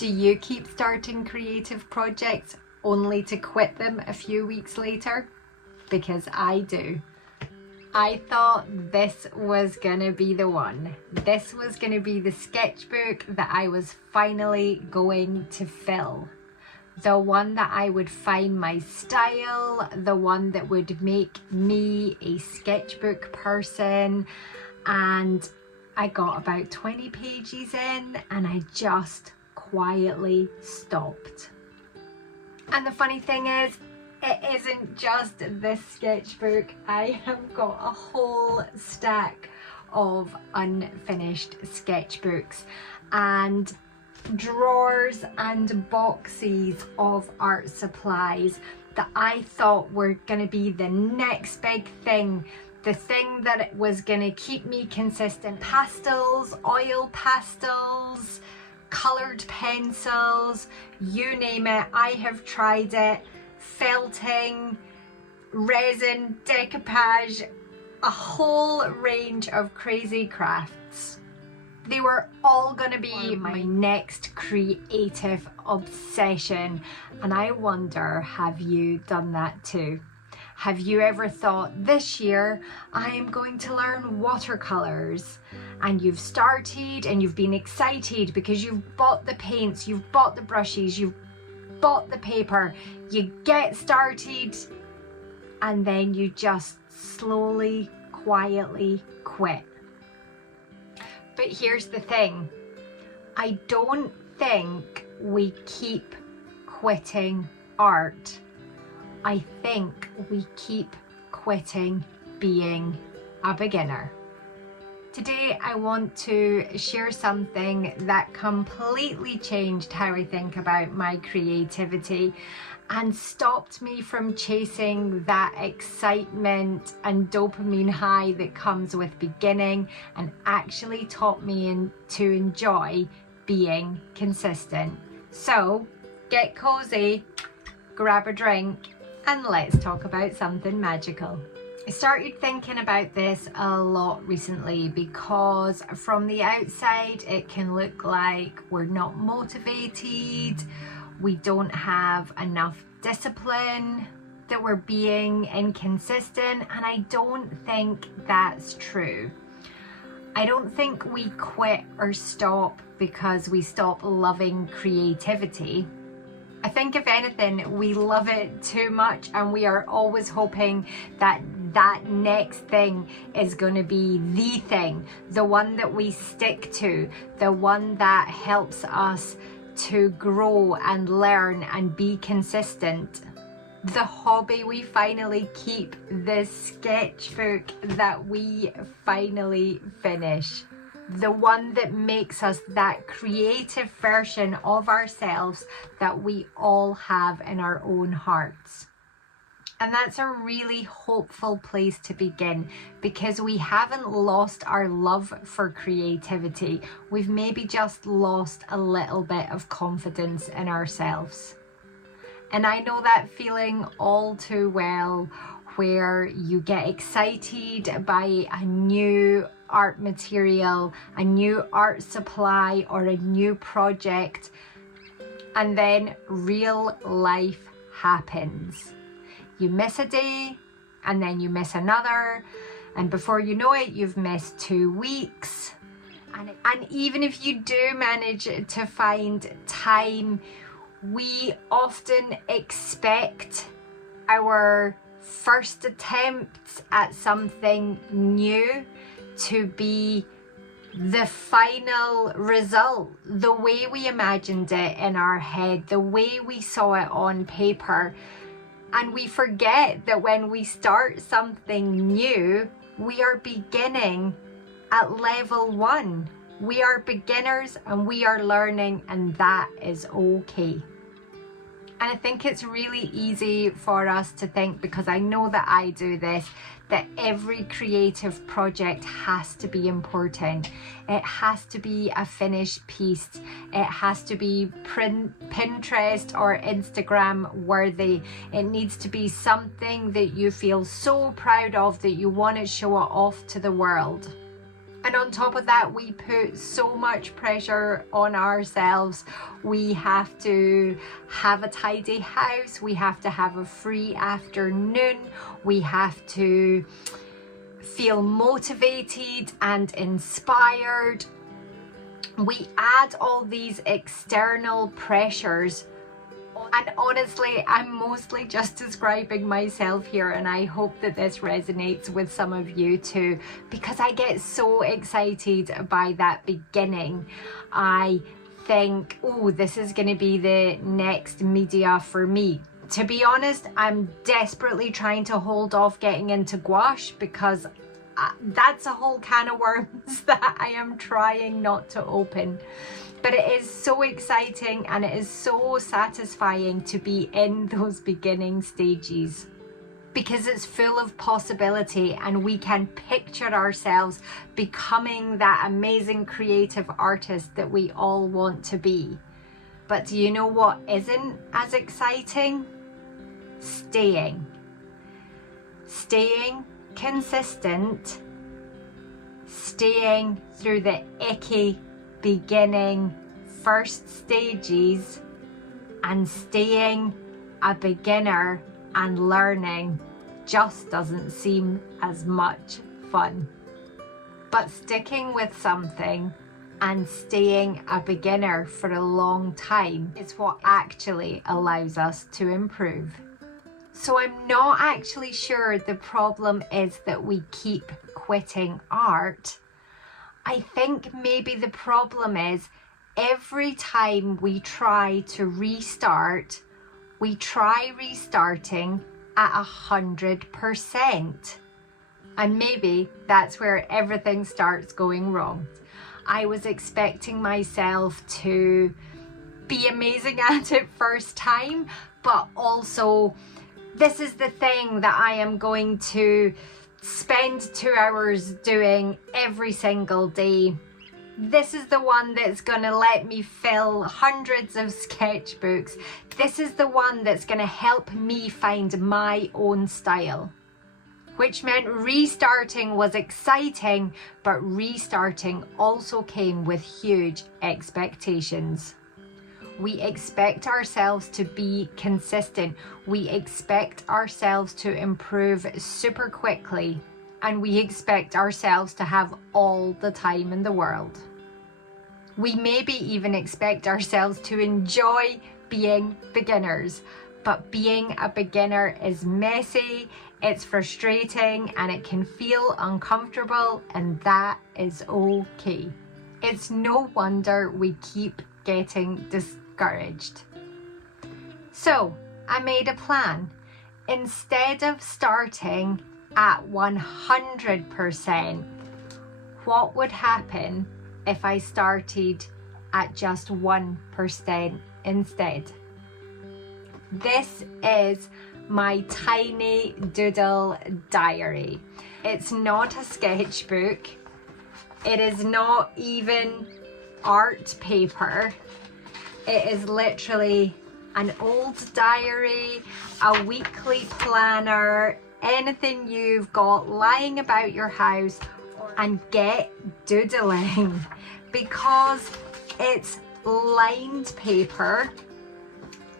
Do you keep starting creative projects only to quit them a few weeks later? Because I do. I thought this was gonna be the one. This was gonna be the sketchbook that I was finally going to fill. The one that I would find my style, the one that would make me a sketchbook person. And I got about 20 pages in and I just quietly stopped. And the funny thing is, it isn't just this sketchbook. I have got a whole stack of unfinished sketchbooks and drawers and boxes of art supplies that I thought were going to be the next big thing, the thing that was going to keep me consistent. Pastels, oil pastels, coloured pencils, you name it, I have tried it. Felting, resin, decoupage, a whole range of crazy crafts. They were all going to be my next creative obsession, and I wonder, have you done that too? Have you ever thought, this year I am going to learn watercolours? And you've started and you've been excited because you've bought the paints, you've bought the brushes, you've bought the paper, you get started, and then you just slowly, quietly quit. But here's the thing, I don't think we keep quitting art. I think we keep quitting being a beginner. Today I want to share something that completely changed how I think about my creativity and stopped me from chasing that excitement and dopamine high that comes with beginning, and actually taught me to enjoy being consistent. So get cozy, grab a drink, and let's talk about something magical. I started thinking about this a lot recently because from the outside it can look like we're not motivated, we don't have enough discipline, that we're being inconsistent, and I don't think that's true. I don't think we quit or stop because we stop loving creativity. I think if anything, we love it too much and we are always hoping that that next thing is going to be the thing, the one that we stick to, the one that helps us to grow and learn and be consistent. The hobby we finally keep, the sketchbook that we finally finish. The one that makes us that creative version of ourselves that we all have in our own hearts. And that's a really hopeful place to begin, because we haven't lost our love for creativity. We've maybe just lost a little bit of confidence in ourselves. And I know that feeling all too well, where you get excited by a new art material, a new art supply, or a new project, and then real life happens. You miss a day, and then you miss another, and before you know it, you've missed 2 weeks. And even if you do manage to find time, we often expect our first attempts at something new to be the final result, the way we imagined it in our head, the way we saw it on paper. And we forget that when we start something new, we are beginning at level 1. We are beginners and we are learning, and that is okay. And I think it's really easy for us to think, because I know that I do this, that every creative project has to be important. It has to be a finished piece. It has to be Pinterest or Instagram worthy. It needs to be something that you feel so proud of that you want to show it off to the world. And on top of that, we put so much pressure on ourselves. We have to have a tidy house. We have to have a free afternoon. We have to feel motivated and inspired. We add all these external pressures. And honestly, I'm mostly just describing myself here, and I hope that this resonates with some of you too, because I get so excited by that beginning. I think, oh, this is going to be the next media for me. To be honest, I'm desperately trying to hold off getting into gouache, because that's a whole can of worms that I am trying not to open. But it is so exciting and it is so satisfying to be in those beginning stages, because it's full of possibility and we can picture ourselves becoming that amazing creative artist that we all want to be. But do you know what isn't as exciting? Staying consistent, staying through the icky beginning first stages, and staying a beginner and learning just doesn't seem as much fun. But sticking with something and staying a beginner for a long time is what actually allows us to improve. So I'm not actually sure the problem is that we keep quitting art. I think maybe the problem is every time we try to restart, we try restarting at 100%. And maybe that's where everything starts going wrong. I was expecting myself to be amazing at it first time, but also this is the thing that I am going to spend 2 hours doing every single day. This is the one that's going to let me fill hundreds of sketchbooks. This is the one that's going to help me find my own style. Which meant restarting was exciting, but restarting also came with huge expectations. We expect ourselves to be consistent. We expect ourselves to improve super quickly. And we expect ourselves to have all the time in the world. We maybe even expect ourselves to enjoy being beginners. But being a beginner is messy, it's frustrating, and it can feel uncomfortable, and that is okay. It's no wonder we keep getting discouraged. So I made a plan. Instead of starting at 100%, what would happen if I started at just 1% instead? This is my tiny doodle diary. It's not a sketchbook. It is not even art paper. It is literally an old diary, a weekly planner, anything you've got lying about your house, and get doodling, because it's lined paper.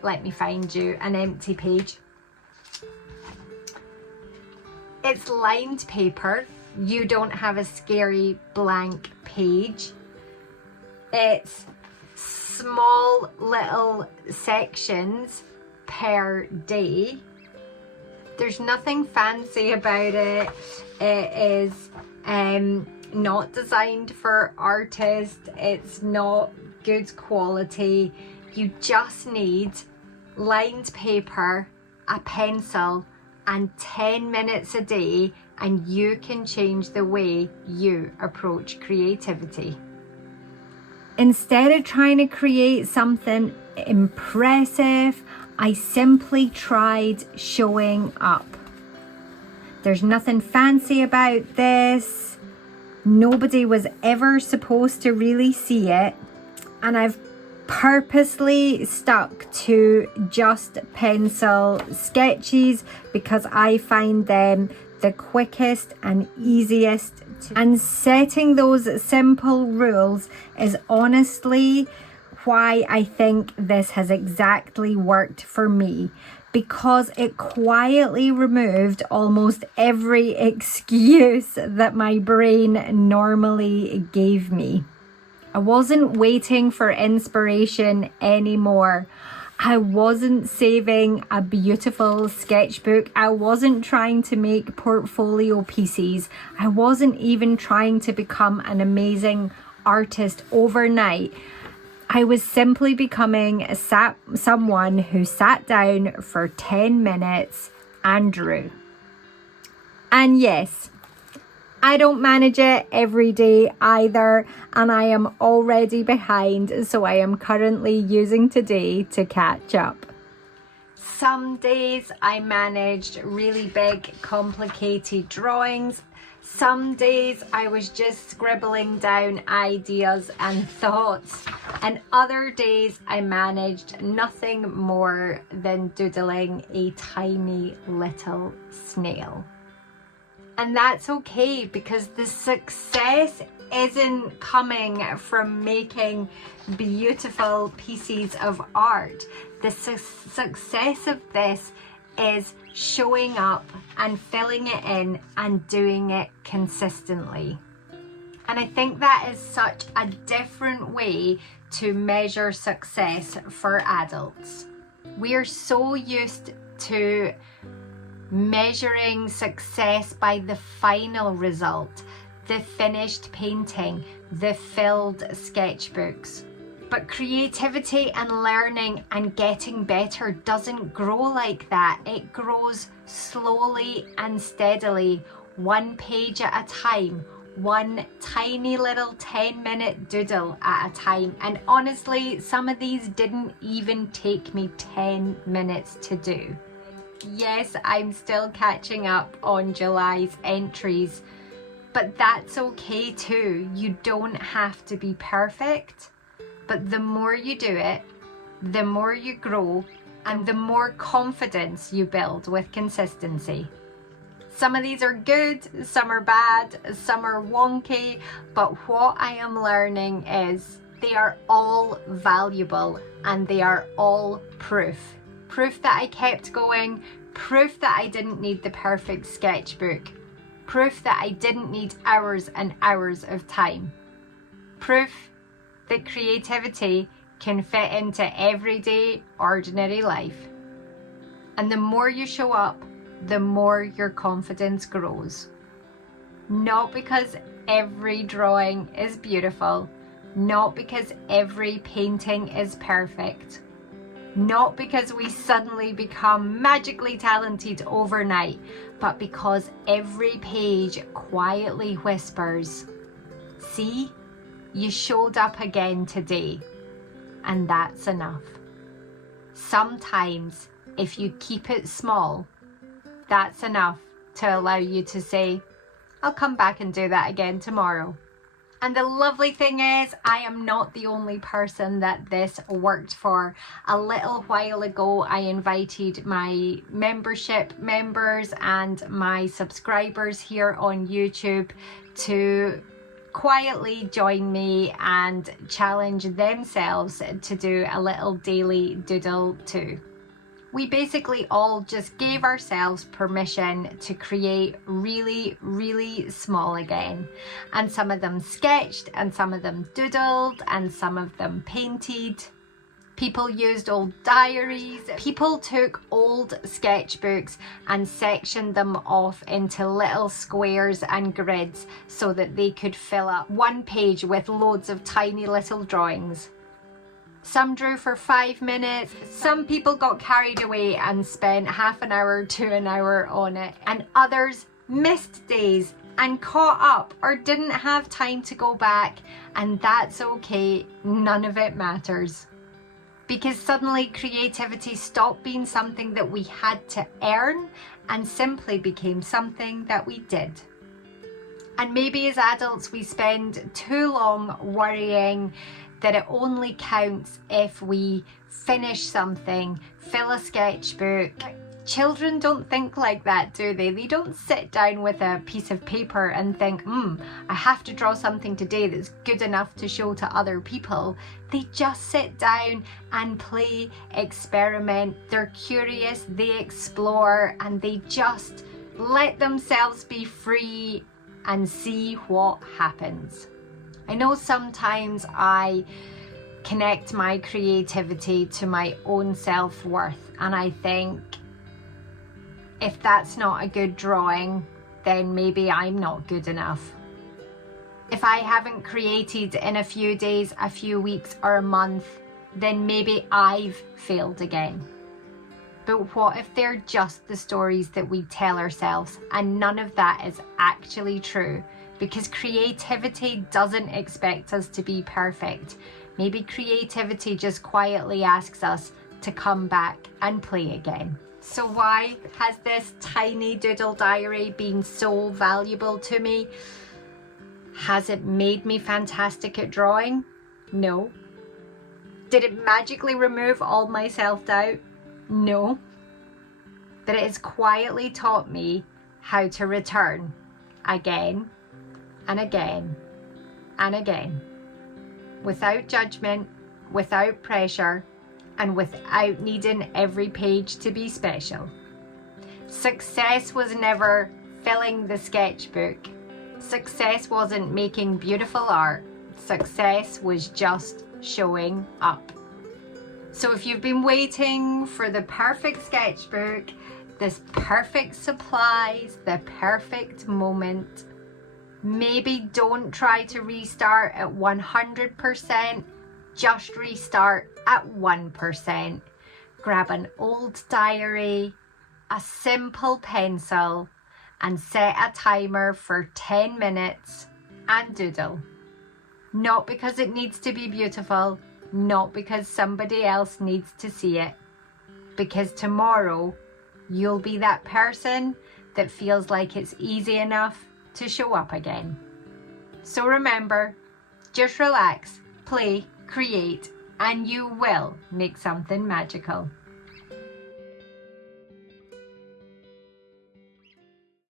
Let me find you an empty page. It's lined paper. You don't have a scary blank page. It's small little sections per day. There's nothing fancy about it. It is not designed for artists. It's not good quality. You just need lined paper, a pencil, and 10 minutes a day, and you can change the way you approach creativity. Instead of trying to create something impressive, I simply tried showing up. There's nothing fancy about this. Nobody was ever supposed to really see it. And I've purposely stuck to just pencil sketches because I find them the quickest and easiest And setting those simple rules is honestly why I think this has exactly worked for me, because it quietly removed almost every excuse that my brain normally gave me. I wasn't waiting for inspiration anymore. I wasn't saving a beautiful sketchbook. I wasn't trying to make portfolio pieces. I wasn't even trying to become an amazing artist overnight. I was simply becoming someone who sat down for 10 minutes and drew. And yes, I don't manage it every day either, and I am already behind, so I am currently using today to catch up. Some days I managed really big, complicated drawings. Some days I was just scribbling down ideas and thoughts, and other days I managed nothing more than doodling a tiny little snail. And that's okay, because the success isn't coming from making beautiful pieces of art. The success of this is showing up and filling it in and doing it consistently. And I think that is such a different way to measure success for adults. We're so used to measuring success by the final result, the finished painting, the filled sketchbooks. But creativity and learning and getting better doesn't grow like that. It grows slowly and steadily, one page at a time, one tiny little 10-minute doodle at a time. And honestly, some of these didn't even take me 10 minutes to do. Yes, I'm still catching up on July's entries, but that's okay too. You don't have to be perfect. But the more you do it, the more you grow, and the more confidence you build with consistency. Some of these are good, some are bad, some are wonky, but what I am learning is they are all valuable and they are all proof. Proof that I kept going, proof that I didn't need the perfect sketchbook, proof that I didn't need hours and hours of time, proof that creativity can fit into everyday, ordinary life. And the more you show up, the more your confidence grows. Not because every drawing is beautiful, not because every painting is perfect, not because we suddenly become magically talented overnight, but because every page quietly whispers, "See? You showed up again today," and that's enough. Sometimes, if you keep it small, that's enough to allow you to say, "I'll come back and do that again tomorrow." And the lovely thing is, I am not the only person that this worked for. A little while ago, I invited my membership members and my subscribers here on YouTube to quietly join me and challenge themselves to do a little daily doodle too. We basically all just gave ourselves permission to create really, really small again. And some of them sketched, and some of them doodled, and some of them painted. People used old diaries. People took old sketchbooks and sectioned them off into little squares and grids so that they could fill up one page with loads of tiny little drawings. Some drew for 5 minutes. Some people got carried away and spent half an hour to an hour on it. And others missed days and caught up or didn't have time to go back. And that's okay. None of it matters. Because suddenly creativity stopped being something that we had to earn and simply became something that we did. And maybe as adults we spend too long worrying that it only counts if we finish something, fill a sketchbook, Children don't think like that, do they? They don't sit down with a piece of paper and think, I have to draw something today that's good enough to show to other people. They just sit down and play, experiment. They're curious, they explore, and they just let themselves be free and see what happens. I know sometimes I connect my creativity to my own self-worth, and I think if that's not a good drawing, then maybe I'm not good enough. If I haven't created in a few days, a few weeks, or a month, then maybe I've failed again. But what if they're just the stories that we tell ourselves, and none of that is actually true? Because creativity doesn't expect us to be perfect. Maybe creativity just quietly asks us to come back and play again. So why has this tiny doodle diary been so valuable to me? Has it made me fantastic at drawing? No. Did it magically remove all my self-doubt? No. But it has quietly taught me how to return again and again and again, without judgment, without pressure, and without needing every page to be special. Success was never filling the sketchbook. Success wasn't making beautiful art. Success was just showing up. So if you've been waiting for the perfect sketchbook, this perfect supplies, the perfect moment, maybe don't try to restart at 100%, just restart at 1%. Grab an old diary, a simple pencil, and set a timer for 10 minutes and doodle. Not because it needs to be beautiful, not because somebody else needs to see it, because tomorrow you'll be that person that feels like it's easy enough to show up again. So remember, just relax, play, create, and you will make something magical.